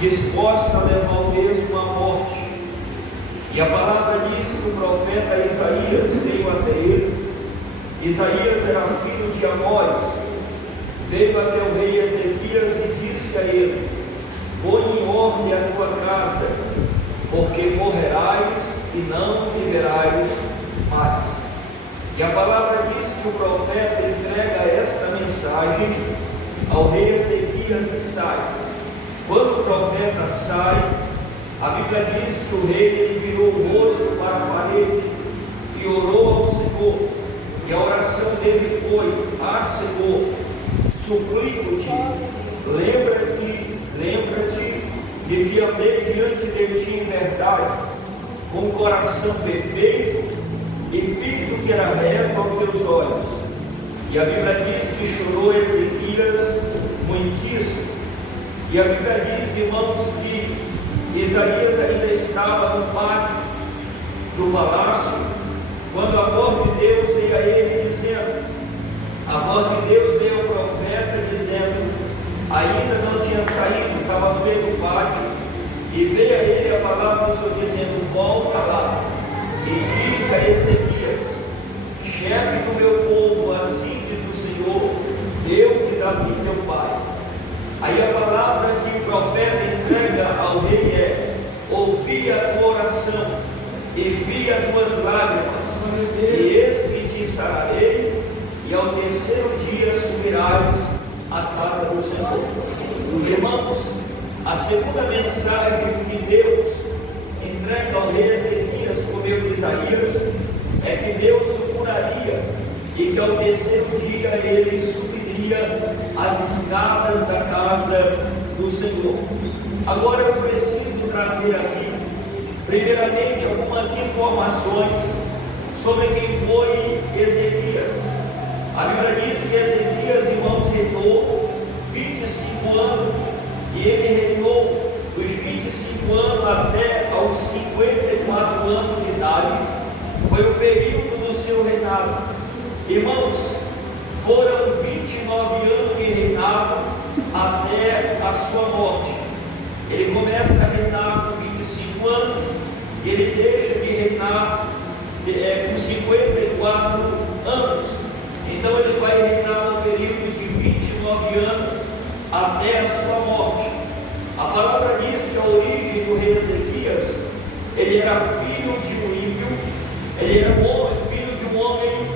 disposta a levar o mesmo à morte. E a palavra diz que o profeta Isaías veio até ele. Isaías era filho de Amós, veio até o rei Ezequias e disse a ele: põe em ordem a tua casa, porque morrerás e não viverás mais. E a palavra diz que o profeta entrega esta mensagem ao rei Ezequias e sai. Quando o profeta sai, a Bíblia diz que o rei ele virou o rosto para a parede e orou ao Senhor. E a oração dele foi: ah, Senhor, suplico-te, lembra-te de que andei diante de ti em verdade, com o coração perfeito, e fiz o que era reto aos teus olhos. E a Bíblia diz que chorou Ezequias muitíssimo. E a Bíblia diz, irmãos, que Isaías ainda estava no pátio do palácio, quando a voz de Deus veio a ele dizendo, a voz de Deus veio ao profeta dizendo, ainda não tinha saído, estava no meio do pátio, e veio a ele a palavra do Senhor dizendo, volta lá, e diz a Ezequias, chefe do meu povo, assim diz o Senhor, Deus de Davi teu pai. Aí a palavra que o profeta entrega ao rei é, ouvi a tua oração, e vi as tuas lágrimas, e eis que te sararei, e ao terceiro dia subirás à casa do Senhor. Irmãos, a segunda mensagem que Deus entrega ao rei Ezequias por meio de Isaías é que Deus o curaria e que ao terceiro dia ele subiria as escadas da casa do Senhor. Agora eu preciso trazer aqui, primeiramente, algumas informações sobre quem foi Ezequias. A Bíblia diz que Ezequias, irmãos, reinou 25 anos, e ele reinou dos 25 anos até aos 54 anos de idade. Foi o período do seu reinado. Irmãos, foram 29 anos de reinado até a sua morte. Ele começa a reinar com 25 anos e ele deixa de reinar com 54 anos. Então ele vai reinar no período de 29 anos até a sua morte. A palavra diz que a origem do rei Ezequias, ele era filho de um ímpio, ele era filho de um homem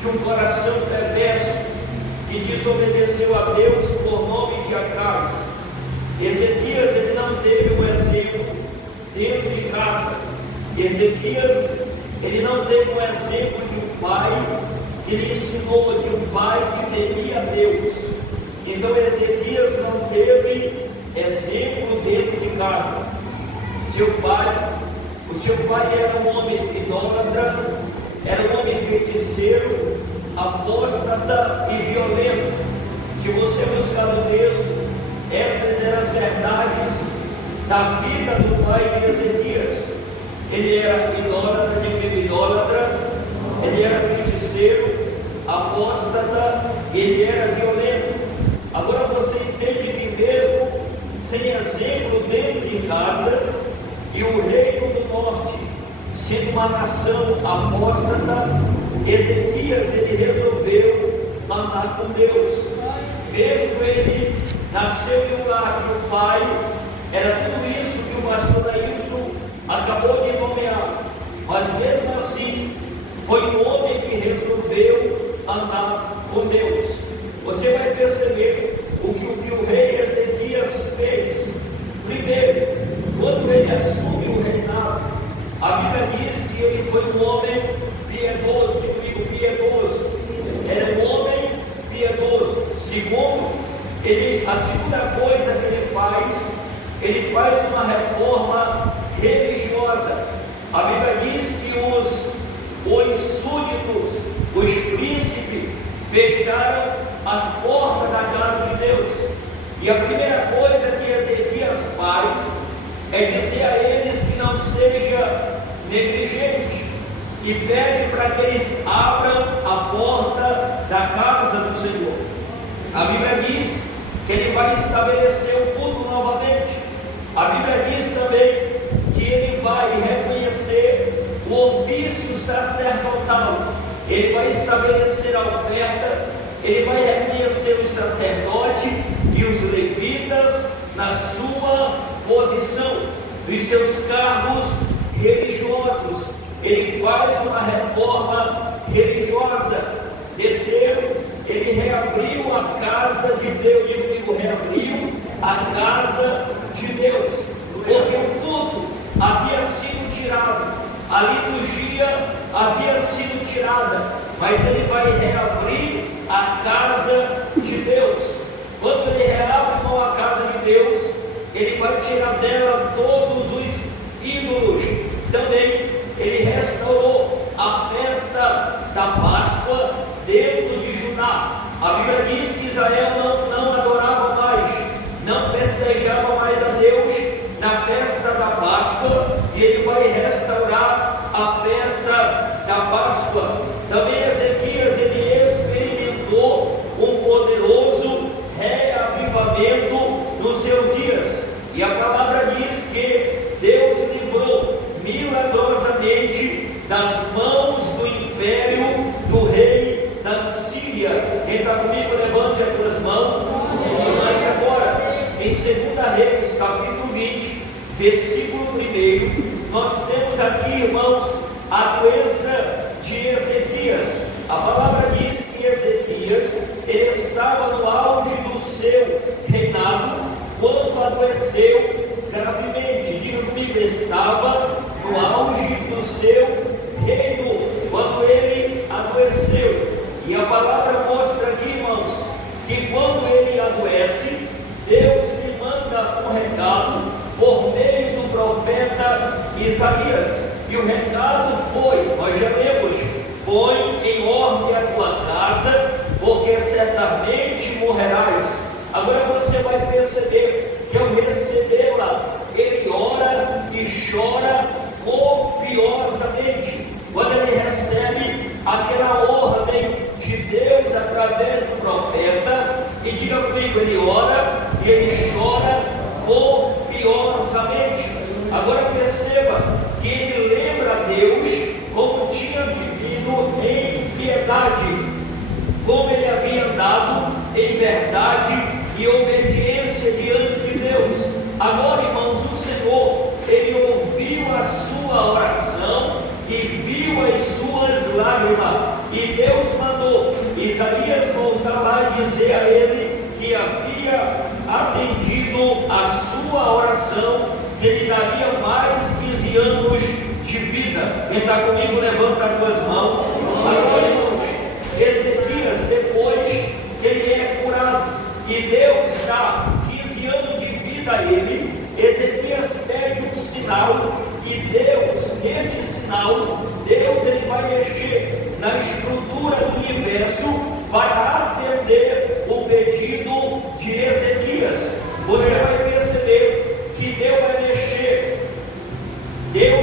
de um coração perverso, que desobedeceu a Deus por nome de Acais. Ezequias, ele não teve um exemplo dentro de casa. Ezequias, ele não teve um exemplo de um pai que lhe ensinou, de um pai que temia Deus. Então Ezequias não teve exemplo dentro de casa. O seu pai era um homem idólatra, era um homem feiticeiro, apóstata e violento. Se você buscar no texto, essas eram as verdades da vida do pai de Ezequias. Ele era idólatra, ele era feiticeiro, apóstata, ele era violento. Agora você entende que mesmo sem exemplo dentro de casa, e o reino do norte sendo uma nação apóstata, Ezequias ele resolveu andar com Deus. Mesmo ele nasceu em um lar que o pai era tudo isso que o pastor Ailson acabou de nomear, mas mesmo assim foi um homem que resolveu andar com Deus. Você vai perceber o que o rei Ezequias fez. Primeiro, quando ele assume o reinado, a Bíblia diz que ele foi um homem piedoso. Digo piedoso. Era um homem piedoso. Segundo, a segunda coisa que ele faz uma reforma religiosa. A Bíblia diz que os súditos, os príncipes, fecharam as portas da casa de Deus. E a primeira coisa que Ezequias faz é dizer a eles que não seja negligente, e pede para que eles abram a porta da casa do Senhor. A Bíblia diz que ele vai estabelecer o culto novamente. vai estabelecer a oferta, ele vai reconhecer o sacerdote e os levitas na sua posição, nos seus cargos religiosos. Ele faz uma reforma religiosa. Terceiro, ele reabriu a casa de Deus. Digo, reabriu a casa de Deus, porque o culto havia sido tirado, a liturgia havia sido tirada, mas ele vai reabrir a casa de Deus. Quando ele reabre a casa de Deus, ele vai tirar dela todos os ídolos. Também ele restaurou a festa da Páscoa dentro de Judá. A Bíblia diz que Israel não adorava mais, não festejava mais a Deus na festa da Páscoa, e ele vai restaurar a festa da Páscoa. Também Ezequias, ele experimentou um poderoso reavivamento nos seus dias, e a palavra diz que Deus livrou milagrosamente das mãos do império do rei da Síria. Quem está comigo, levante as tuas mãos. Mas agora, em 2 Reis, capítulo 20, versículo 1, nós temos aqui, irmãos, a doença de Ezequias. A palavra diz que Ezequias, ele estava no auge do seu reinado, quando adoeceu gravemente. Diga comigo, estava no auge do seu reino, quando ele adoeceu. E a palavra mostra aqui, irmãos, que quando ele adoece, Deus lhe manda um recado por meio do profeta Isaías. E o recado foi, nós já lemos: põe em ordem a tua casa, porque certamente morrerás. Agora você vai perceber que ao recebê-la, ele ora e chora copiosamente. Quando ele recebe aquela ordem de Deus através do profeta, e diga comigo, ele ora e ele chora copiosamente. Agora perceba que ele lembra a Deus como tinha vivido em piedade, como ele havia andado em verdade e obediência diante de Deus. Agora, irmãos, o Senhor, ele ouviu a sua oração e viu as suas lágrimas, e Deus mandou Isaías voltar lá e dizer a ele que havia atendido a sua oração, que ele daria mais 15 anos de vida. Quem está comigo, levanta as tuas mãos. Agora, irmãos, Ezequias, depois que ele é curado e Deus dá 15 anos de vida a ele, Ezequias pede um sinal, e Deus, neste sinal, Deus ele vai mexer na estrutura do universo para atender o pedido de Ezequias. Você vai perceber que Deus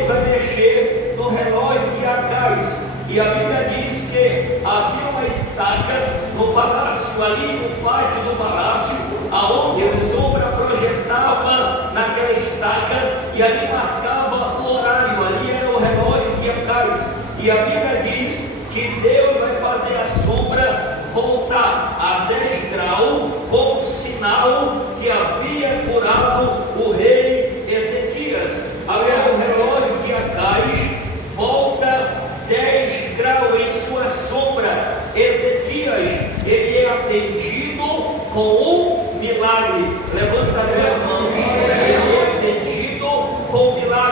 vai mexer no relógio de Acais. E a Bíblia diz que havia uma estaca no palácio, ali no pátio do palácio, aonde a sombra projetava naquela estaca, e ali marcava o horário, ali era o relógio de Acais. E a Bíblia diz que Deus vai fazer a sombra voltar a 10 graus, como sinal que havia curado o rei Ezequias. Agora o relógio de Acais volta 10 graus em sua sombra. Ezequias, ele é atendido com um milagre. Levanta as mãos. Ele é atendido com um milagre.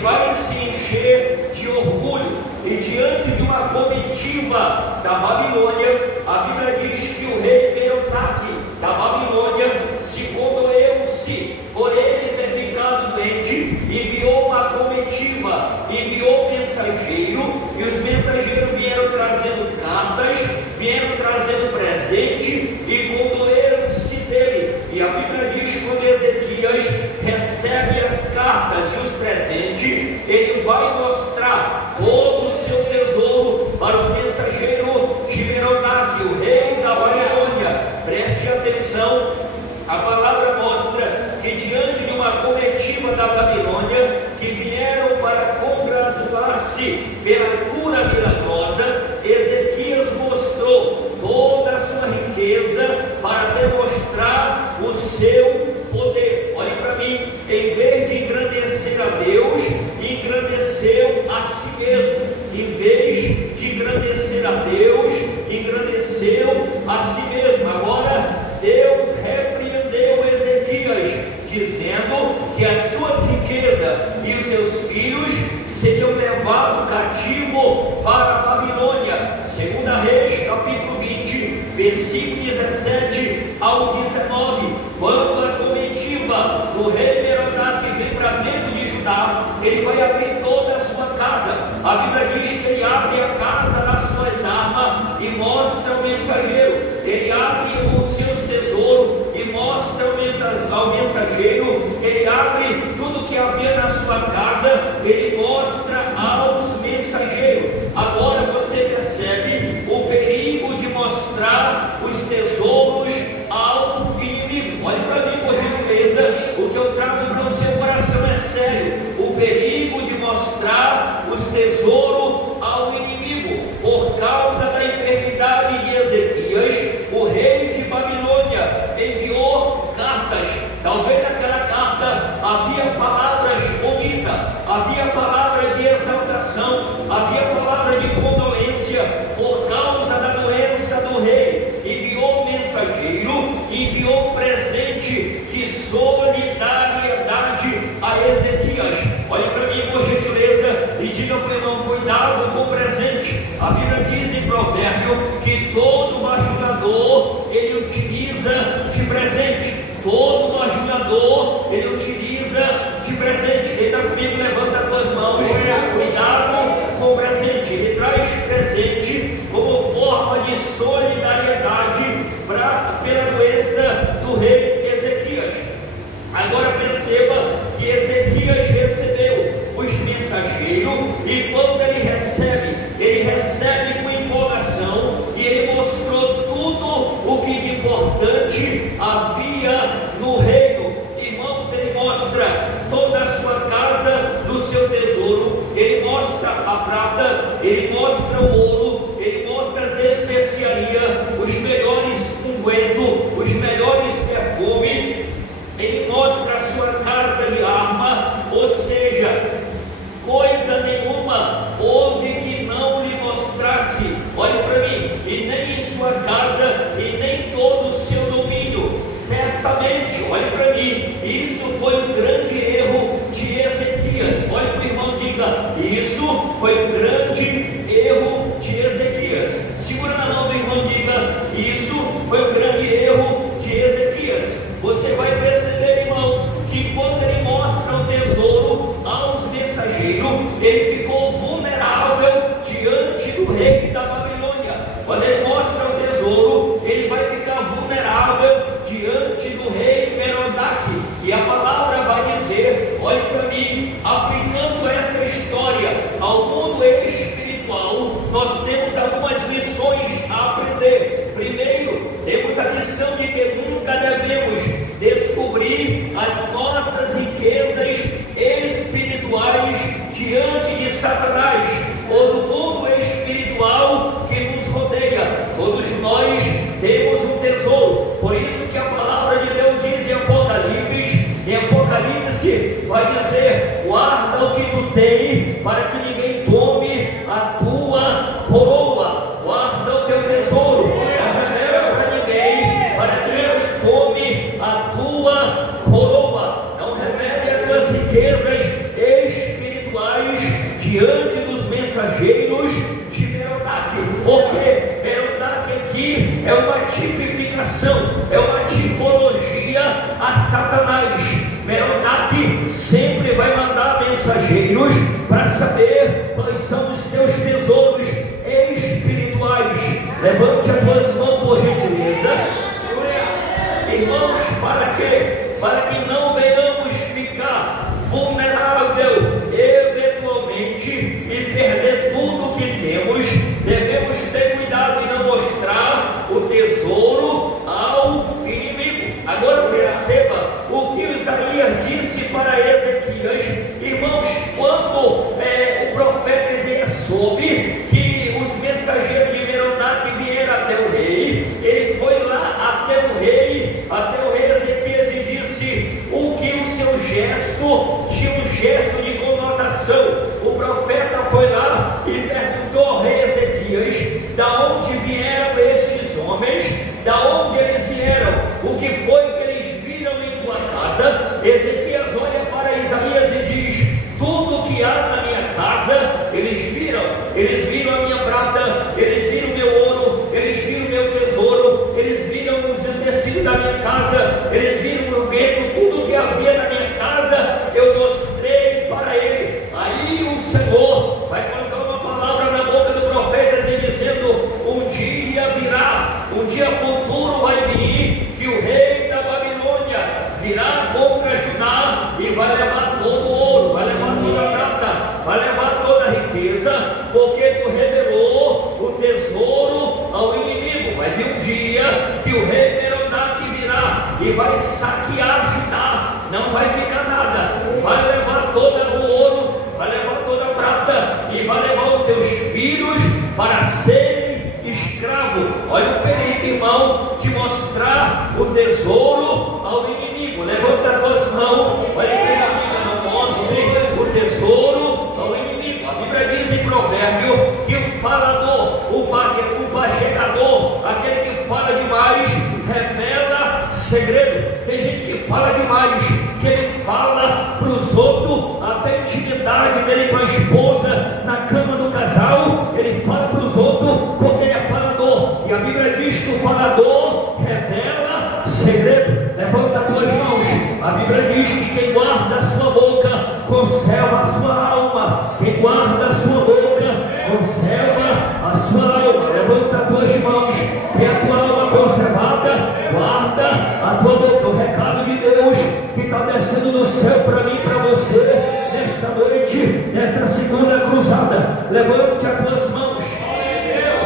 vai se encher de orgulho. E diante de uma comitiva da Babilônia, a Bíblia diz que o rei Merodach da Babilônia se condoeu-se por ele ter ficado doente, enviou uma comitiva, enviou um mensageiro, e os mensageiros vieram trazendo cartas, vieram trazendo presente e condoeram-se dele. E a Bíblia diz que quando Ezequias recebe as cartas e os presentes, ele vai mostrar todo o seu tesouro para os mensageiros de Merodach, o rei da Babilônia. Preste atenção, a palavra mostra que diante de uma comitiva da Babilônia, que vieram para congratular-se pela cura milagrosa, Ezequias mostrou toda a sua riqueza para demonstrar o seu poder. Olhe para mim, em vez de engrandecer a Deus, engrandeceu a si mesmo. Em vez de engrandecer a Deus, engrandeceu a si mesmo. Agora Deus repreendeu Ezequias, dizendo que as suas riquezas e os seus filhos seriam levados cativo para a Babilônia. 2 Reis, capítulo 20, versículo 17 ao 19. Quando a comitiva do rei Merodach vem para dentro de Judá, ele vai abrir toda a sua casa. A Bíblia diz que ele abre a casa das suas armas e mostra ao mensageiro. Ele abre os seus tesouros e mostra ao mensageiro. Ele abre tudo que havia na sua casa, ele mostra aos mensageiros. Agora você percebe o perigo de mostrar os tesouros ao inimigo. Olhe para mim, por gentileza, o que eu trago para o seu coração é sério. O perigo de mostrar os tesouros ao inimigo. Por causa da enfermidade de Ezequias, o rei de Babilônia enviou cartas. Talvez naquela carta havia palavras bonitas, havia palavra de exaltação, havia palavra de condolência por causa da doença do rei. Enviou um mensageiro, enviou um presente de solidariedade a Ezequias. Olhe para mim, por gentileza, e diga para o irmão: cuidado com o presente. A Bíblia diz em Provérbio que todo bajulador ele utiliza de presente. Todo bajulador ele utiliza de presente. Quem está comigo, levanta as tuas mãos. Cuidado com o presente. Ele traz presente como forma de solidariedade pela doença do rei Ezequias. Agora perceba que Ezequias recebeu os mensageiros, e quando ele recebe com empolgação, e ele mostrou tudo o que de importante havia no reino. Irmãos, ele mostra toda a sua casa no seu tesouro, ele mostra a prata, ele mostra o ouro, ele mostra as especiarias, os melhores ungüentos, os melhores perfumes, ele mostra a sua casa de arma, ou seja, coisa nenhuma houve que não lhe mostrasse. Olhe para mim, e nem em sua casa, e nem todo o seu domínio. Certamente, olhe para mim, isso foi um grande erro de Ezequias. Olhe para o irmão e diga: isso foi um grande erro de Ezequias. Segura na mão do irmão e diga: isso foi um grande erro de Ezequias. Você vai perceber, irmão, que quando ele mostra o tesouro aos mensageiros, ele ficou vulnerável diante do rei da Babilônia. Quando ele mostra o tesouro, ele vai ficar vulnerável diante do rei Merodach. E a palavra vai dizer, olhe para mim, aplicando essa história ao mundo espiritual, nós temos algumas lições a aprender. Primeiro, temos a lição de que nunca devemos descobrir as nossas riquezas espirituais diante de Satanás ou do mundo espiritual que nos rodeia. Todos nós temos um tesouro. Por isso que a palavra de Deus diz em Apocalipse vai dizer: guarda o que tu tens, para que ninguém tome a tua coroa. Guarda o teu tesouro, não revela para ninguém, para que ninguém tome a tua coroa. Não revele as tuas riquezas espirituais mensageiros de Merodach, porque Merodach aqui é uma tipificação, é uma tipologia a Satanás. Merodach sempre vai mandar mensageiros para saber quais são os teus tesouros espirituais. Levante as tuas mãos, por gentileza. Irmãos, para quê? Para que não venhamos ficar vulnerável eventualmente e perder tudo que temos. Devemos ter cuidado em não mostrar o tesouro ao inimigo. Agora perceba o que Isaías disse para Ezequias. Irmãos, quando o profeta Isaías soube que os mensageiros de Merodach vieram até o rei, ele foi lá até o rei Ezequias e disse o que o seu gesto tinha um gesto de conotação. O profeta foi lá e perguntou ao rei Ezequias: da onde vieram estes homens? Da onde eles vieram? O que foi que eles viram em tua casa? Ezequias olha para Isaías e diz: tudo que há na minha casa eles viram a minha prata, eles viram o meu ouro, eles viram o meu tesouro, eles viram os utensílios da minha casa, eles viram o meu gueto, tudo que havia na minha casa eu mostrei para ele. Aí o Senhor vai colocar uma palavra na boca do profeta dizendo: um dia virá, um dia futuro vai vir, que o rei da Babilônia virá contra Judá e vai levar todo o ouro, vai levar toda a prata, vai levar toda a riqueza, porque tu revelou o tesouro ao inimigo. Vai vir um dia que o rei Merodach virá e vai saquear Judá, não vai ficar nada, vai levar todo o ouro, vai levar toda a prata e vai levar os teus filhos para serem escravos. Olha o perigo, irmão, de mostrar o tesouro ao inimigo. Levanta as tuas mãos, olha bem, amiga, não mostre o tesouro ao inimigo. A Bíblia diz em Provérbio que o falador, o bajegador, aquele que fala demais, revela segredo. Tem gente que fala demais, que ele fala para os outros até a intimidade dele com a esposa na cama do casal. Ele fala para os outros porque ele é falador, e a Bíblia diz que o falador revela segredo. Levanta as tuas mãos. A Bíblia diz que quem guarda a sua boca conserva a sua alma. Quem guarda a sua boca conserva a sua alma. Levanta as tuas mãos. Tem a tua alma conservada, guarda a tua boca. O recado de Deus que está descendo do céu para mim e para você nesta noite, nessa segunda cruzada. Levante as tuas mãos.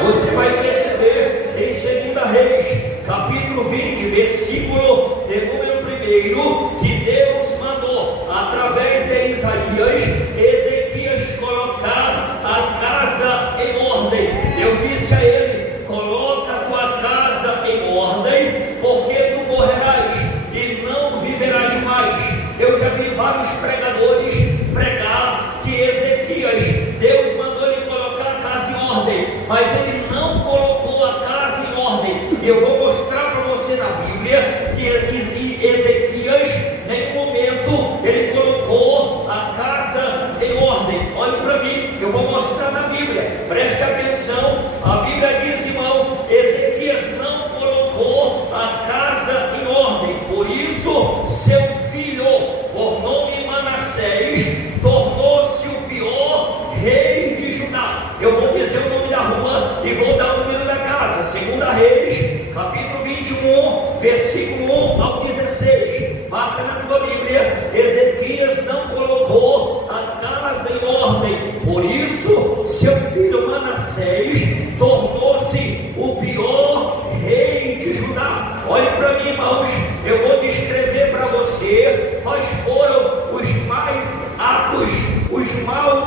Você vai perceber em 2 Reis, capítulo 20, versículo de número 1, que Deus mandou, através de Isaías, Ezequias colocar a casa em ordem. Eu disse a ele: coloca a tua casa em ordem, porque tu morrerás e não viverás mais. Eu já vi vários pregadores pregar que Ezequias, Deus mandou ele colocar a casa em ordem, mas ele não colocou a casa em ordem. Eu vou mostrar para você na Bíblia que Ezequias, em nenhum momento, ele colocou a casa em ordem. Olhe para mim, eu vou mostrar na Bíblia, preste atenção. A Bíblia diz, irmão, Ezequias não colocou a casa em ordem. Por isso, seu filho, por nome Manassés, tornou-se o pior rei de Judá. Eu vou dizer o nome da rua e vou dar o número da casa. 2 Reis, capítulo 21, versículo 1 ao 16. Marca na tua Bíblia. Ezequias não colocou a casa em ordem. Por isso, seu filho Manassés tornou-se o pior rei de Judá. Olhe para mim, irmãos. Eu vou descrever para você quais foram os mais atos,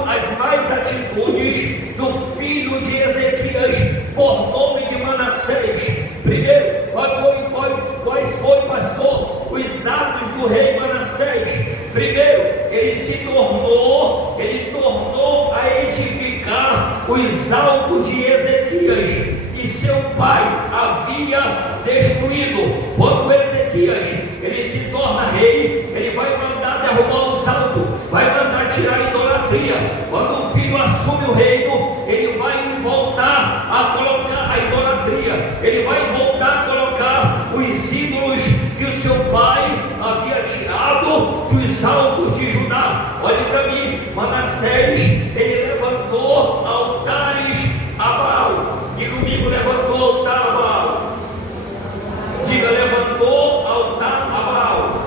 as mais atitudes do filho de Ezequias, por nome de Manassés. Primeiro, quais foram, pastor, os atos do rei Manassés? Primeiro, ele tornou a edificar os altos de Ezequias, e seu pai havia destruído. Quando Ezequias ele se torna rei, ele vai mandar derrubar os altos, vai mandar tirar a idolatria. idolatria. Quando o filho assume o reino, ele vai voltar a colocar a idolatria, ele vai voltar a colocar os ídolos que o seu pai havia tirado dos altos de Judá. Olhe para mim, Manassés, ele levantou altares a Baal. E comigo, levantou altar a Baal. Diga, levantou altar a Baal.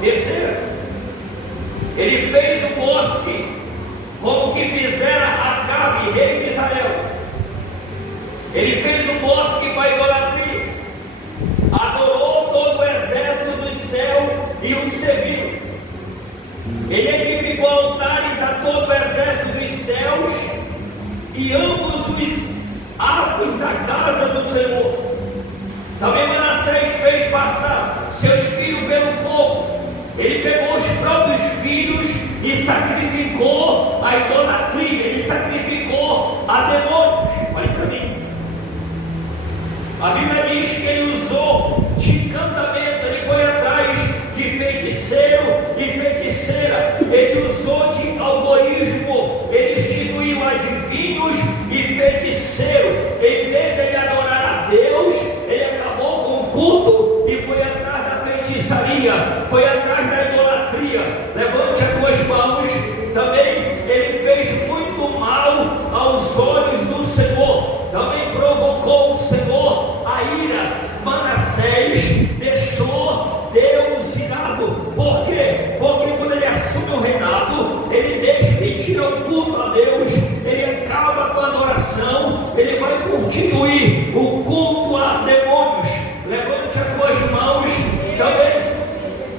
Terceira, ele fez o bosque como que fizera Acabe, rei de Israel. Ele fez um bosque para a idolatria, adorou todo o exército do céu e o serviu. Ele edificou altares a todo o exército dos céus e ambos os arcos da casa do Senhor. Também Manassés fez passar seus filhos pelo fogo. Ele pegou os próprios filhos e sacrificou a idolatria, ele sacrificou a demônios. Olha para mim. A Bíblia diz que ele usou de encantamento, ele foi atrás de feiticeiro e feiticeira, ele usou de algorismo, ele instituiu adivinhos e feiticeiro. Em vez de ele adorar a Deus, ele acabou com o culto e foi atrás da feitiçaria, foi atrás da idolatria. Levante as tuas mãos. Também ele fez muito mal aos olhos do Senhor, também provocou o Senhor a ira. Manassés deixou Deus irado. Por quê? Porque quando ele assume o reinado, ele deixa e tira o culto a Deus, ele acaba com a adoração, ele vai constituir o culto a demônios. Levante as tuas mãos. Também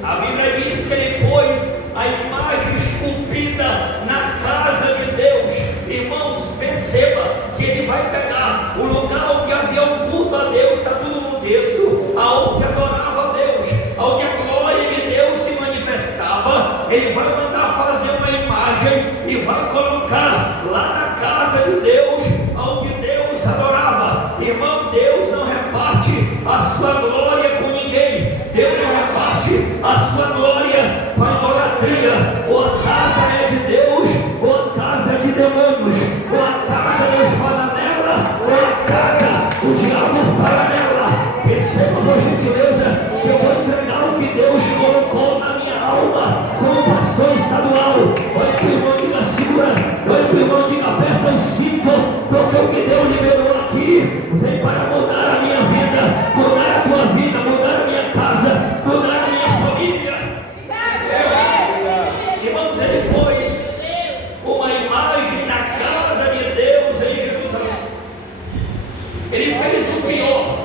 a Bíblia diz que ele pôs a imagem esculpida na casa de Deus. Irmãos, perceba que ele vai pegar o lugar onde havia um culto a Deus, está tudo no texto, aonde adorava a Deus, aonde a glória de Deus se manifestava, ele vai mandar fazer uma imagem e vai colocar lá na casa de Deus, onde Deus adorava. Irmão, Deus não reparte a sua glória com ninguém, Deus não reparte a sua glória com a idolatria. Ou a casa é de Deus, ou a casa é de demônios, ou a casa Deus fala nela, ou a casa o diabo fala nela. Perceba, por gentileza, que eu vou entregar o que Deus colocou na minha alma como pastor estadual. Olha para o irmão, diga segura, olha para o irmão, diga aperta o cinto, porque o que Deus liberou aqui vem para mudar a minha vida, mudar a tua vida, mudar a minha casa, mudar a minha família. Irmãos, ele pôs uma imagem na casa de Deus em Jerusalém. Ele fez o pior,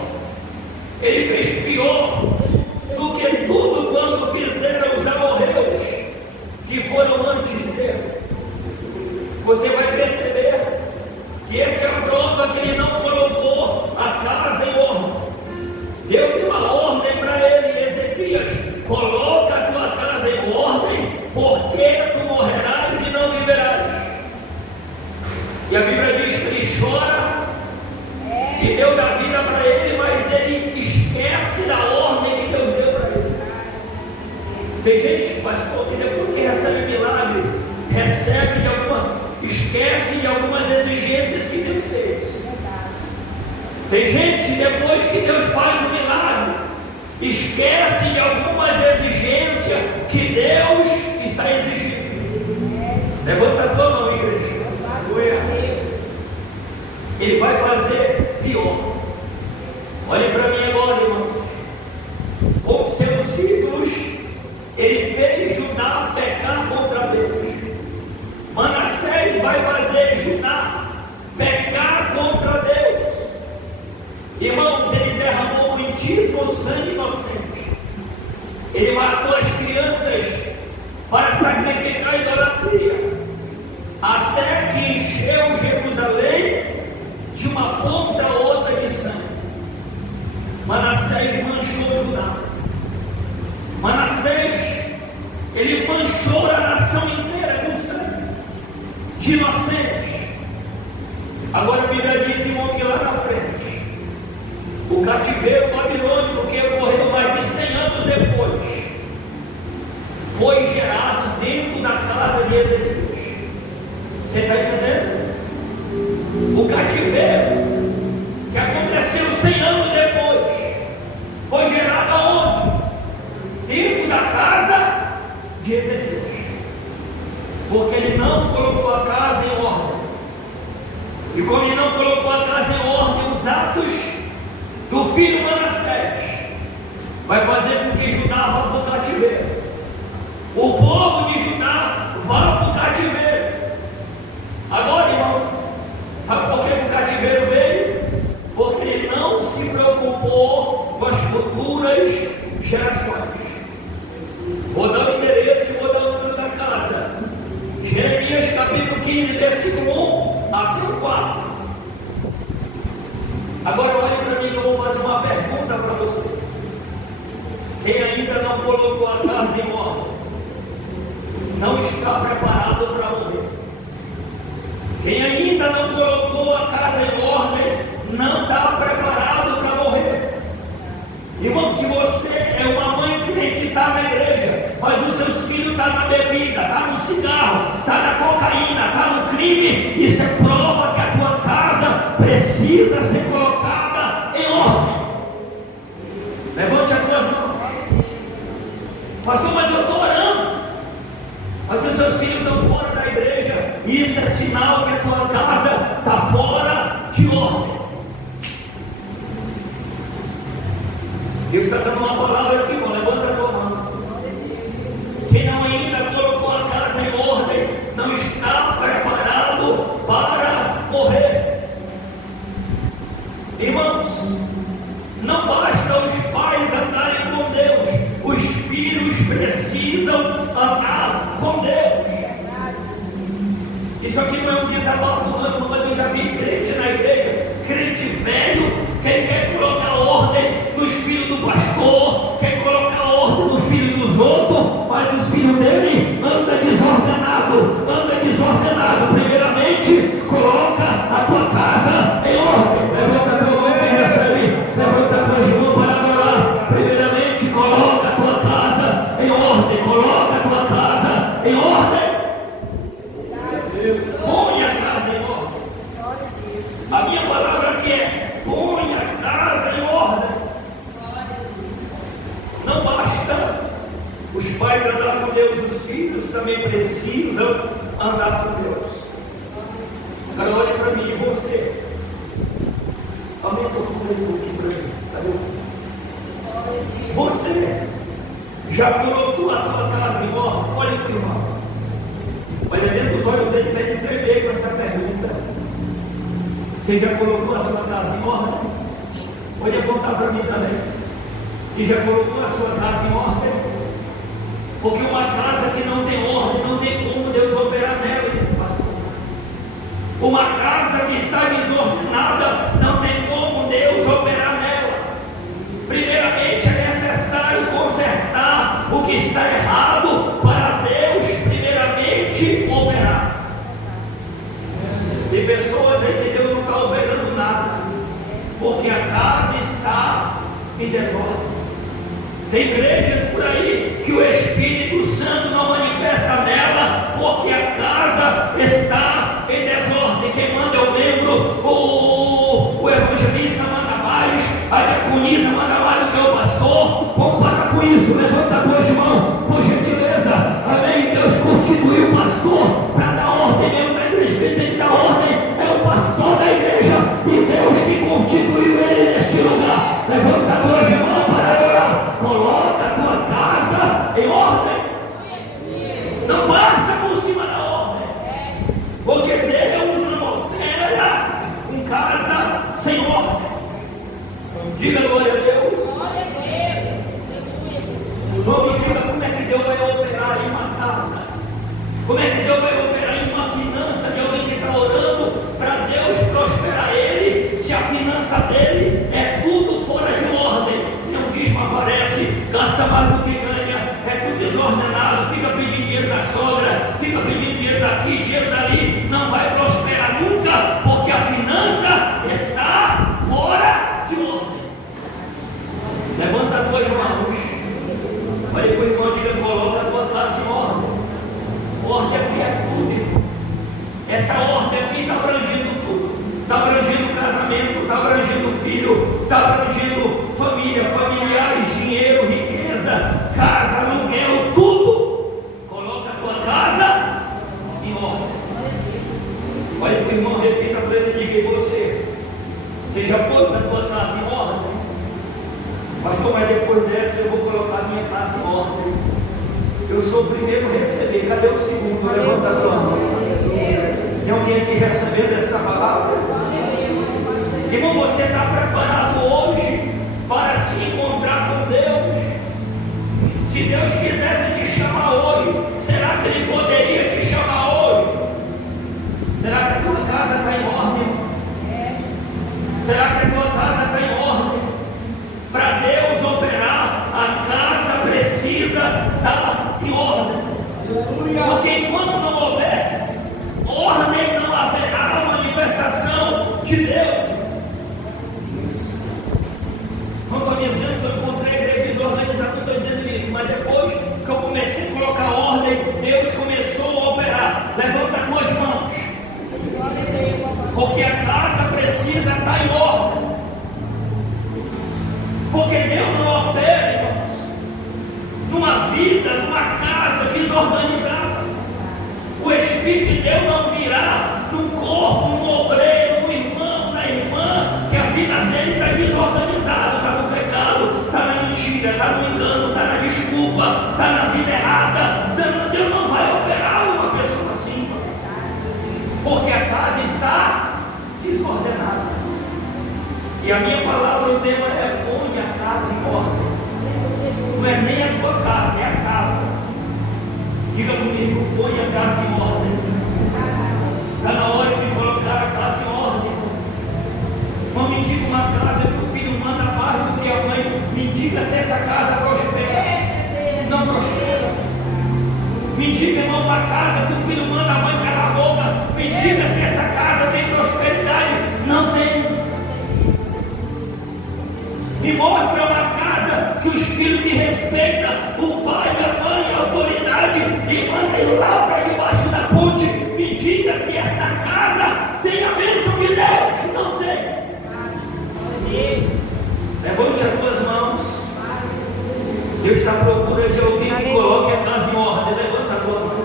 ele fez pior do que tudo quanto fizeram os amorreus que foram antes dele. Você vai perceber que essa é a prova que ele não colocou a casa em ordem. Deus deu uma ordem para ele, Ezequias: coloca a tua casa em ordem, porque tu morrerás e não viverás. E a Bíblia diz que ele chora e Deus dá vida para ele, mas ele esquece da ordem que Deus deu para ele. Tem gente, pastor, que depois que recebe milagre, esquece de algumas exigências que Deus fez. Tem gente, depois que Deus faz o milagre, esquece de algumas exigências que Deus está exigindo. Levanta a tua mão, igreja. Ele vai fazer pior. Olhe para mim agora, irmãos. Com seus ídolos, ele fez Judá pecar contra Deus. Manassés vai fazer Judá pecar contra Deus. Irmãos, ele derramou muitíssimo sangue inocente. Ele matou as crianças para sacrificar a idolatria, até que encheu Jerusalém de uma ponta a outra de sangue. Manassés manchou Judá. Manassés, ele manchou a nação inteira com sangue de inocentes. Agora a Bíblia diz, irmão, que lá na frente, o cativeiro babilônico, que ocorreu mais de 100 anos depois, foi gerado dentro da casa de Ezequias. Você está entendendo? O cativeiro que aconteceu 100 anos depois foi gerado aonde? Dentro da casa de Ezequias. Porque ele não colocou a casa em ordem. E como ele não colocou a casa em ordem, os atos do filho Manassés vai fazer com que Judá vá para o cativeiro. O povo de Judá vá para o cativeiro. Agora, irmão, sabe por que o cativeiro veio? Porque ele não se preocupou com as futuras gerações. Vou dar o endereço e vou dar o número da casa. Jeremias capítulo 15, versículo 1 até o 4. Agora olhe para mim que eu vou fazer uma pergunta para você. Quem ainda não colocou a casa em ordem, não está preparado para morrer. Quem ainda não colocou a casa em ordem, não está preparado para morrer. Irmão, se você é uma mãe crente que está na igreja, mas os seus filhos estão na bebida, está no cigarro, está na cocaína, está no crime, isso é prova que a tua casa precisa ser colocada em ordem. Levante as tuas mãos. Pastor, mas eu estou orando, mas os teus filhos estão fora da igreja. Isso é sinal que a tua casa está fora de ordem. Deus está dando uma palavra aqui, irmão. Levanta a tua mão. Quem não ainda colocou a casa em ordem, não está preparado para morrer. Irmãos, não basta os pais andarem com Deus, os filhos precisam andar com Deus. Isso aqui não é um desabafo, não, mas eu já vi crente na igreja, crente velho, que ele quer colocar ordem nos filhos do pastor, quer colocar ordem nos filhos dos outros, mas os filhos dele anda desordenado. Primeiramente, coloca a tua casa em ordem. Levanta a tua mão e recebe. Levanta a tua mão para adorar. Primeiramente, coloca a tua casa em ordem. Coloca a tua casa em ordem. Põe a casa em ordem. A minha palavra aqui é: põe a casa em ordem. Não basta os pais andar com Deus, os filhos também precisam andar com Deus. Agora olhe para mim e você. Aumenta o fundo aqui para mim. Cadê o fundo? Você já colocou a tua casa em ordem? Olha para o irmão. Olha dentro dos olhos dele, deve tremer com essa pergunta. Você já colocou a sua casa em ordem? Pode apontar para mim também. Você já colocou a sua casa em ordem? Porque uma casa que não tem ordem, não tem como Deus operar nela, pastor. Uma casa que está desordenada, não tem como Deus operar nela. Primeiramente é necessário consertar o que está errado para Deus primeiramente operar. Tem pessoas aí que Deus não está operando nada, porque a casa está em desordem. Tem igrejas por aí que o Espírito Santo não manifesta nela, porque a casa está em desordem. Quem manda é o membro, o evangelista manda mais, a diaconisa manda mais do que o pastor. Vamos parar com isso. Levanta a tua mão, por gentileza. Amém. Deus constituiu o pastor para dar ordem mesmo na igreja. Quem tem que dar ordem é o pastor da igreja, e Deus que constituiu ele neste lugar. Levanta a tua mão para adorar. Coloca a tua casa em ordem. Não passa por cima da ordem, porque Deus não opera em casa sem ordem. Diga glória a Deus. primeiro receber. Cadê o segundo? Levanta a tua mão. Tem alguém aqui recebendo esta palavra? Irmão, você está preparado hoje para se encontrar com Deus? Se Deus quisesse te chamar hoje, será que Ele poderia te chamar hoje? Será que a tua casa está em ordem? Será que a tua casa está em ordem? Para Deus operar, a casa precisa estar em ordem. Porque enquanto não houver ordem, não haverá manifestação de Deus. Não estou dizendo que eu encontrei a igreja desorganizada, não estou dizendo isso, mas depois que eu comecei a colocar ordem, Deus começou a operar. Levanta as tuas mãos, porque a casa precisa estar em ordem. Porque Deus não opera, irmãos, numa vida, numa casa desorganizada. O Espírito de Deus não virá no corpo, no obreiro, no irmão, na irmã, que a vida dele está desorganizada, está no pecado, está na mentira, está no engano, está na desculpa, está na vida errada. Deus não vai operar uma pessoa assim, porque a casa está desordenada. E a minha palavra, o tema é: põe a casa em ordem. Não é nem a tua casa, é a casa. Diga comigo: põe a casa em ordem. Está na hora de colocar a casa em ordem. Não me diga uma casa que o filho manda mais do que a mãe. Me diga se essa casa prospera. Não prospera. Me diga, irmão, uma casa que o filho manda a mãe calar a boca. Me diga se essa casa tem prosperidade. Não tem. Me mostra uma casa que os filhos me respeitam, o pai, a mãe, a autoridade, e manda ir lá para debaixo da ponte. Me diga se essa casa tem a bênção de Deus. Não tem. Levante as tuas mãos. Deus está à procura de alguém que coloque a casa em ordem. Levanta a tua mão.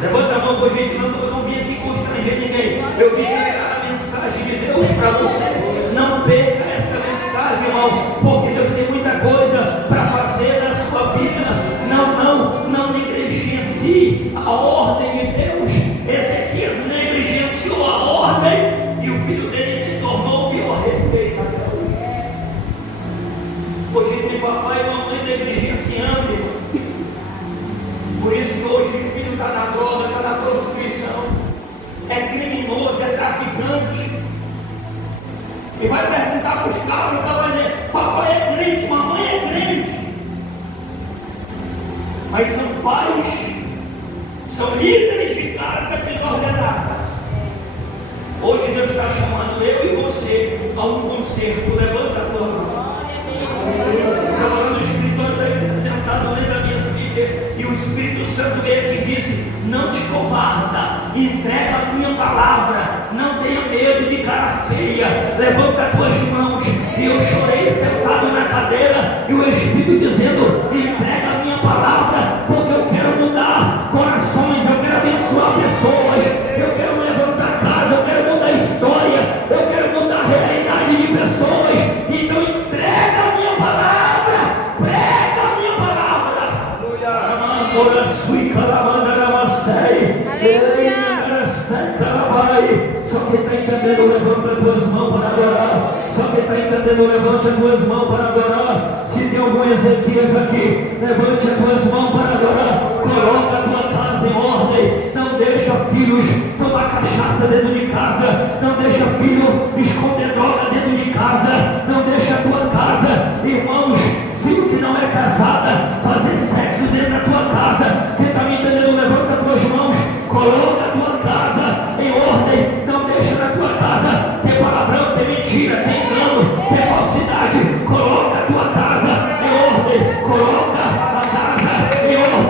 Levanta a mão, pois gente, eu não vim aqui constranger ninguém. Eu vim pregar a mensagem de Deus para você. Não perca esta mensagem, irmão, porque Deus tem muita coisa para fazer na sua vida. Não negligencie a ordem de Deus. Ezequias negligenciou a ordem e o filho dele se tornou o pior rei de Israel. Hoje tem papai e mamãe negligenciando, irmão. Por isso que hoje o filho está na droga, está na prostituição, é criminoso, é traficante. E vai perguntar para os cabros, vai dizer: papai é crente, mamãe é crente. Mas são pais, são líderes de casa desordenadas. Hoje Deus está chamando eu e você a um concerto. Levanta a tua mão. Eu estava lá no escritório da igreja, sentado lendo a minha Bíblia, e o Espírito Santo veio aqui e disse: não te covarda, entrega a minha palavra, não tenha medo de cara feia, levanta as tuas mãos. E eu chorei sentado na cadeira, e o Espírito dizendo: entrega a minha palavra, porque eu quero mudar corações, eu quero abençoar pessoas, eu quero levantar casa, eu quero mudar história, eu quero mudar a realidade de pessoas. Então entrega a minha palavra, prega a minha palavra. Só quem está entendendo, levanta as tuas mãos para adorar. Só quem está entendendo, levante as tuas mãos para adorar. Se tem algum Ezequias aqui, levante as tuas mãos para adorar. Coloca a tua casa em ordem. Não deixa filhos tomar cachaça dentro de casa. Não deixa filho esconder droga dentro de casa. Não deixa a tua casa, irmãos, filho que não é casada, fazer sexo dentro da tua casa. Quem está me entendendo, levanta as tuas mãos. Coloca a tua casa em ordem. Não deixa na tua casa ter palavrão, ter mentira, ter engano, ter falsidade. Coloca a tua casa em ordem. Coloca a casa em ordem.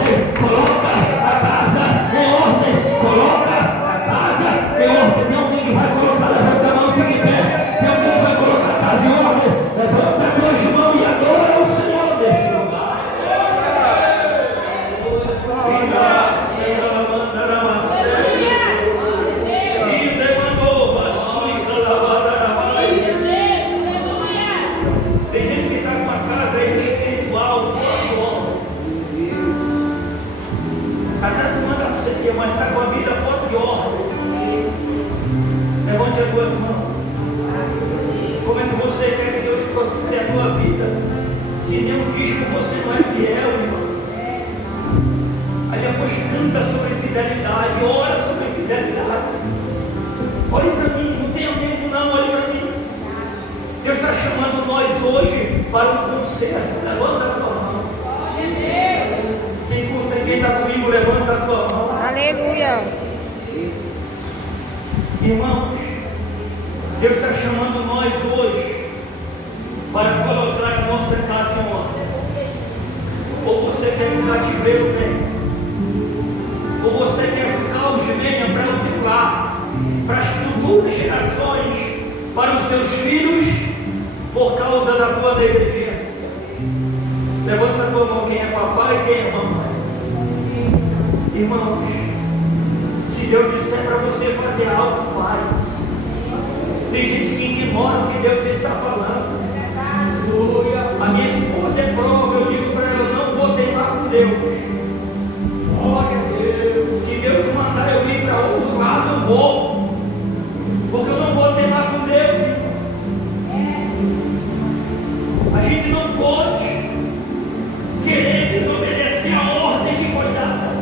Está tomando a ceia, mas está com a vida fora de ordem. Levante as duas mãos. Como é que você quer que Deus prospere a tua vida? Se Deus diz que você não é fiel, irmão. Aí depois canta sobre fidelidade, ora sobre fidelidade. Olhe para mim, não tenha medo não, olhe para mim. Deus está chamando nós hoje para um concerto. Levanta a tua mão. Quem está comigo, levanta a tua mão. Aleluia. Irmãos, Deus está chamando nós hoje para colocar a nossa casa em ordem. Ou você quer que o cativeiro venha, ou você quer que o caos venha para o teu lar, para as futuras gerações, para os teus filhos, por causa da tua negligência. Levanta a tua mão, quem é papai e quem é mamãe. Irmãos, se Deus disser para você fazer algo, faz. Tem gente que ignora o que Deus está falando. A minha esposa é prova, eu digo para ela, não vou teimar com Deus. Glória a Deus. Se Deus mandar eu ir para outro lado, eu vou. Porque eu não vou teimar com Deus. A gente não pode querer desobedecer a ordem que foi dada.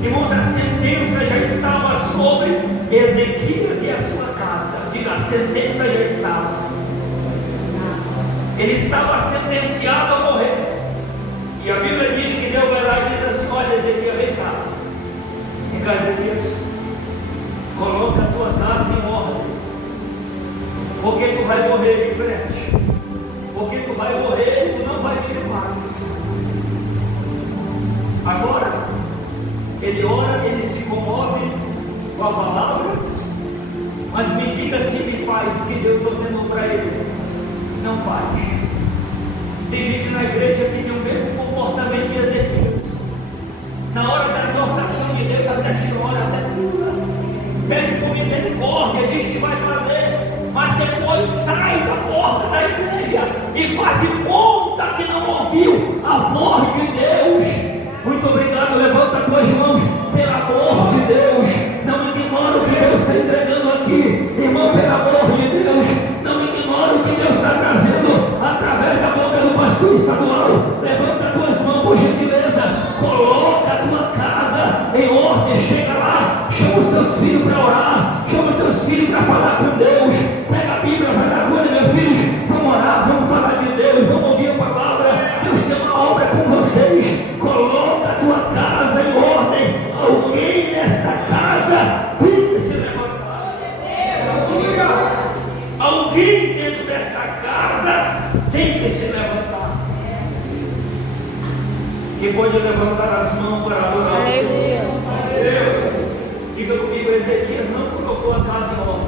Irmãos, a sentença já estava sobre Ezequias e a sua casa. Diga, a sentença já estava. Ele estava sentenciado a morrer. E a Bíblia diz que Deus vai lá e diz assim: olha, Ezequias, vem cá. Vem cá, Ezequias. Coloca a tua casa em ordem. Porque tu vai morrer em frente. Porque tu vai morrer e tu não vai viver mais. Agora, ele ora, ele se comove com a palavra, mas me diga se me faz o que Deus ordenou para ele. Não faz. Tem gente na igreja que tem o mesmo comportamento de Ezequias. Na hora da exortação de Deus até chora, até pula, pede por misericórdia, diz que vai fazer, mas depois sai da porta da igreja e faz de conta que não ouviu a voz de Deus. Muito obrigado, levanta as tuas mãos, pelo amor de Deus, não ignora o que Deus está entregando aqui, irmão, pelo amor de Deus, não ignora o que Deus está trazendo através da boca do pastor estadual. Levanta as tuas mãos, por gentileza, coloca a tua casa em ordem, chega lá, chama os teus filhos para orar, chama os teus filhos para falar com Deus, pega a Bíblia, vai na rua, meus filhos, vamos orar, vamos falar de Deus, vamos ouvir a palavra. Deus tem uma obra com vocês. Coloca a tua casa em ordem. Alguém nesta casa tem que se levantar. Alguém dentro desta casa tem que se levantar. Que pode levantar as mãos para adorar o Senhor. Diga comigo, Ezequias não colocou a casa em ordem,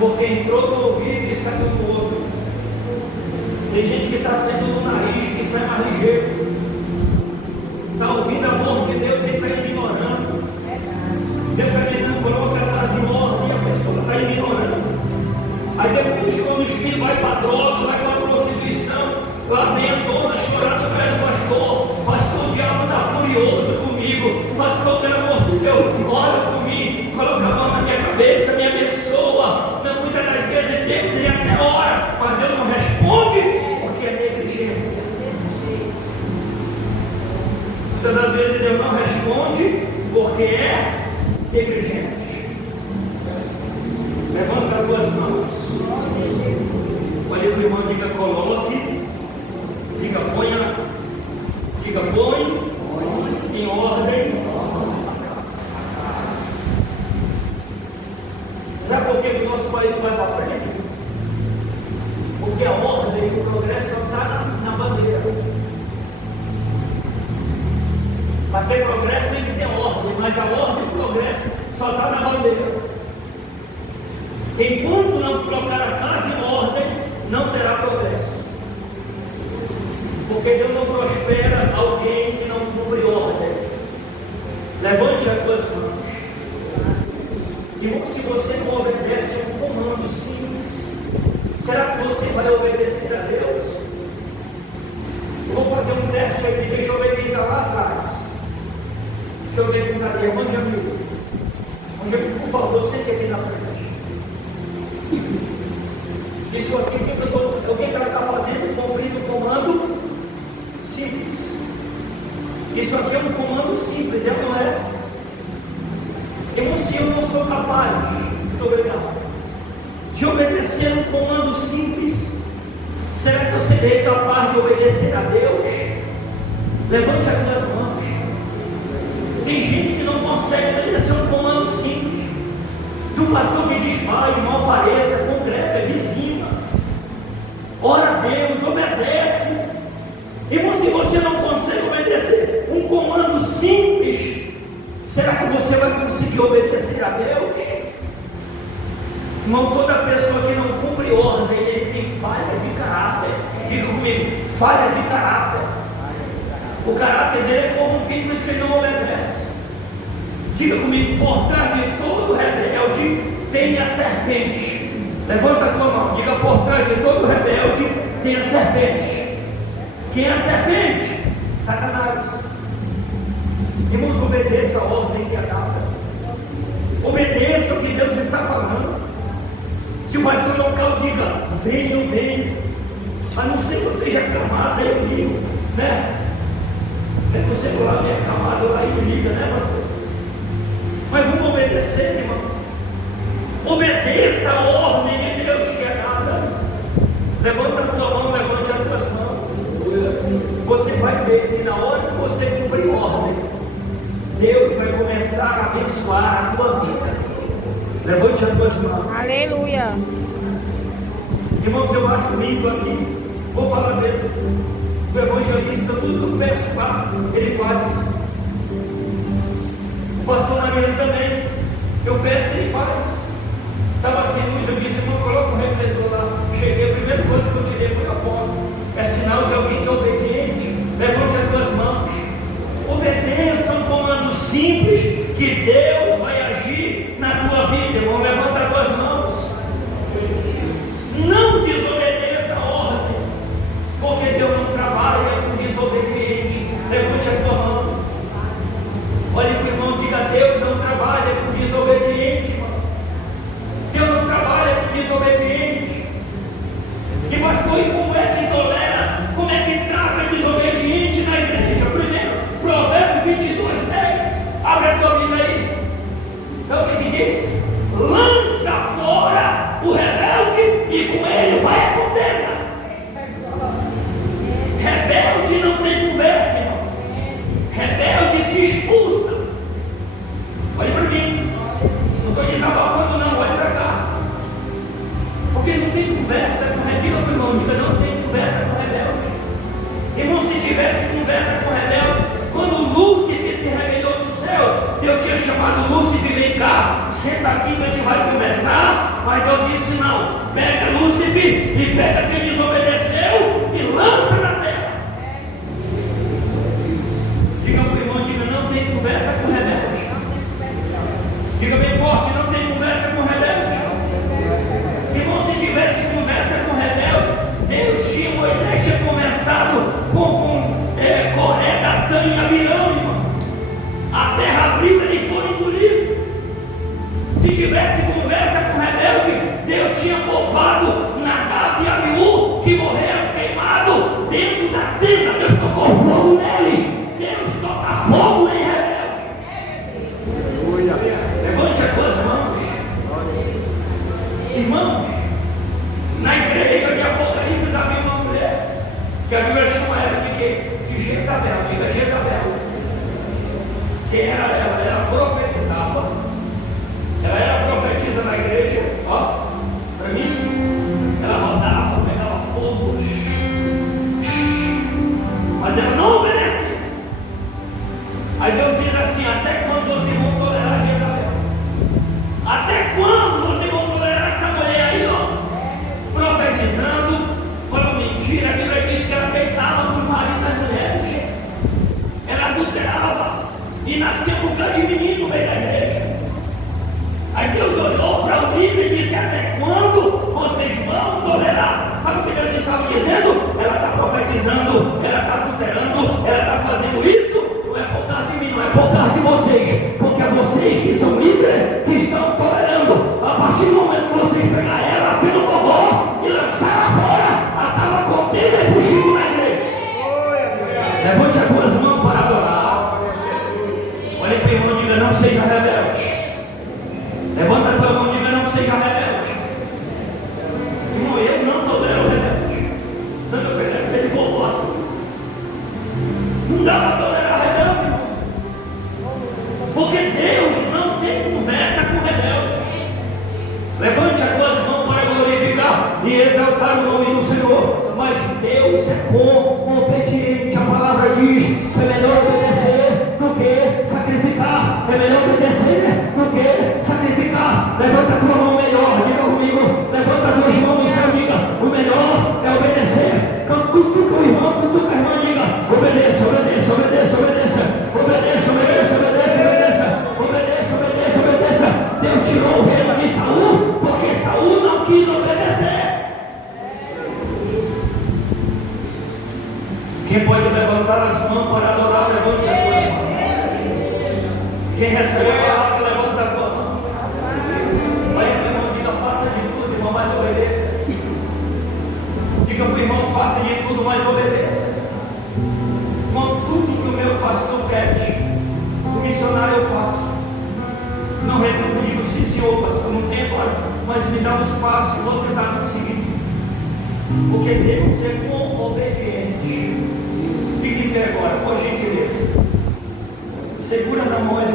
porque entrou no ouvido e saiu do outro. Tem gente que está saindo do nariz, que sai mais ligeiro. Está ouvindo a voz de Deus e está ignorando. Deus está dizendo, coloca a casa em ordem e a pessoa está ignorando. Aí depois, quando os filhos vai para a droga, vai para a prostituição, lá vem a dona chorando perto do pastor. Pastor, o diabo está furioso comigo. Pastor, pelo amor de Deus, ora por mim, coloca a mão na minha cabeça, me abençoa. Não, muitas das vezes Deus ele até ora, mas Deus não responde, porque é negligência. Muitas das vezes Deus não responde, porque é negligente. Levanta as duas mãos. Olha para o irmão, diga coloque, diga ponha, diga põe em ordem a casa. Sabe por que o nosso país não vai para frente? Porque a ordem e o progresso só está na bandeira. Para ter progresso tem que ter ordem, mas a ordem e o progresso só está na bandeira. Enquanto não colocar a casa em ordem, não terá progresso. Porque Deus não prospera alguém que não cumpre ordem. Levante as tuas mãos. E se você não obedece a um comando simples, será que você vai obedecer a Deus? Eu vou fazer um teste aqui, deixa eu ver quem ficaria. Irmão Jamil, por favor, sente aqui na frente. Isso aqui, o que ela está fazendo? Cumprindo o comando simples. Isso aqui é um comando simples, é ou não é? Eu, se eu não sou capaz, muito obrigado, de obedecer um comando simples, será que eu serei capaz de obedecer a Deus? Levante as duas mãos. Tem gente que não consegue obedecer um comando simples. Do pastor que diz: vai, irmão, apareça, congrega, dizima, ora a Deus, obedece. Irmão, se você não consegue obedecer um comando simples, será que você vai conseguir obedecer a Deus? Irmão, toda pessoa que não cumpre ordem, ele tem falha de caráter. Diga comigo, falha de caráter. O caráter dele é corrompido, por isso que ele não obedece. Diga comigo, por trás de todo rebelde tem a serpente. Levanta a tua mão, diga: por trás de todo rebelde tem a serpente. Quem é a serpente? Satanás. Irmãos, obedeça a ordem que é dada. Obedeça o que Deus está falando. Se o pastor local diga: venha, eu venho, a não ser que eu esteja acamado, eu ligo, né? É que o celular me é acamado, eu aí liga, né, pastor? Mas vamos obedecer, irmão. Obedeça a ordem de Deus que é dada. Levanta a tua mão, levante as tuas mãos. Você vai ver que na hora que você cumprir ordem, Deus vai começar a abençoar a tua vida. Levante as tuas mãos. Aleluia. Irmãos, eu acho lindo aqui. Vou falar mesmo. O evangelista, tudo que eu peço, ele faz. O pastor Mariano também. Eu peço, ele faz. Estava sem luz, eu disse: irmão, coloca o refletor lá. Cheguei, a primeira coisa que eu tirei foi a foto. É sinal de alguém que é obediente. Levante as tuas mãos. Obedeça um comando simples, que Deus vai agir na tua vida, irmão. Levanta as tuas mãos. Não desobedeça a ordem, porque Deus não trabalha com desobediente. Levante a tua mão. Olhe para o irmão, diga: Deus não trabalha com desobediente, irmão. Deus não trabalha com desobediente. E pastor, e como é que tolera? Como é que trata desobediente na igreja? Primeiro, Provérbios 22:10. Abre a tua Bíblia aí. Então o que diz? Lança fora o rebelde e com ele vai a contenda. Rebelde não tem conversa, irmão. Rebelde se expulsa. Olha para mim. Não estou desabafando não, olha para cá. Porque não tem conversa com rebelde. Diga para o irmão, diga: não tem conversa com rebelde. Irmão, se tivesse conversa com rebelde, quando Lúcifer se rebelou no céu, Deus tinha chamado Lúcifer: vem cá, senta aqui que a gente vai conversar. Mas Deus disse: não, pega Lúcifer e pega quem desobedeceu e lança na terra. Diga para o irmão, diga: não tem conversa com rebelde. Diga bem forte: não tem conversa com rebelde. Irmão, se tivesse conversa com rebelde, Moisés tinha conversado com Coré, Datã e Abirão, irmão. A terra abriu, eles foram engolidos. Se tivesse conversa com rebelde, Deus tinha poupado Nadab e Abiú, que morreram queimados dentro da tenda. Deus tocou fogo neles. Deus toca fogo em rebelde. Levante as tuas mãos. Irmãos, na igreja de Apocalipse havia uma mulher, que a Bíblia chama ela de quê? De Jezabel. Diga: Jezabel. Quem era ela? Ela profetizava. Ela era profetisa na igreja. Ó, para mim, ela rodava, pegava fogo, mas ela não obedecia. Aí Deus diz assim: até quando vocês vão tolerar Jezabel? Até quando vocês vão tolerar essa mulher aí, ó? Profetizando, falando mentira. A Bíblia diz que ela deitava com os maridos das mulheres. Ela adulterava e nasceu com câncer Levante as tuas mãos para adorar. Olha para o irmão e diga: não seja rebelde. Levanta a tua mão e diga: não seja rebelde. Irmão, eu não tolero rebelde. Tanto que ele gosta. Não dá para tolerar rebelde, irmão. Porque Deus não tem conversa com rebelde. Levante as tuas mãos para glorificar e exaltar o nome do Senhor. Mas Deus é bom, obediente. A palavra diz que é melhor obedecer do que sacrificar. É melhor obedecer do que sacrificar. Levanta a tua mão melhor, diga comigo. Levanta as duas mãos e seu diga: o melhor é obedecer. Cutuca o irmão, cutuca a irmã, diga: obedeça, obedeça, obedeça, obedeça. Obedeça, obedeça, obedeça, obedeça. Obedeça, obedeça, obedeça. Deus tirou o reino de Saul, porque Saul não quis obedecer. Quem pode levantar as mãos para adorar, levante as duas mãos. Quem recebe a palavra, levanta a tua mão. Olha para o irmão, diga: faça de tudo, irmão, mas obedeça. Diga para o irmão: faça de tudo, mas obedeça. Irmão, tudo que o meu pastor pede, o missionário eu faço. Não reclamo, digo: sim, senhor, pastor, não tem agora, mas me dá um espaço, vou tentar conseguir. Porque Deus é bom, obediente. Fique em pé agora, por gentileza. Segura na mão.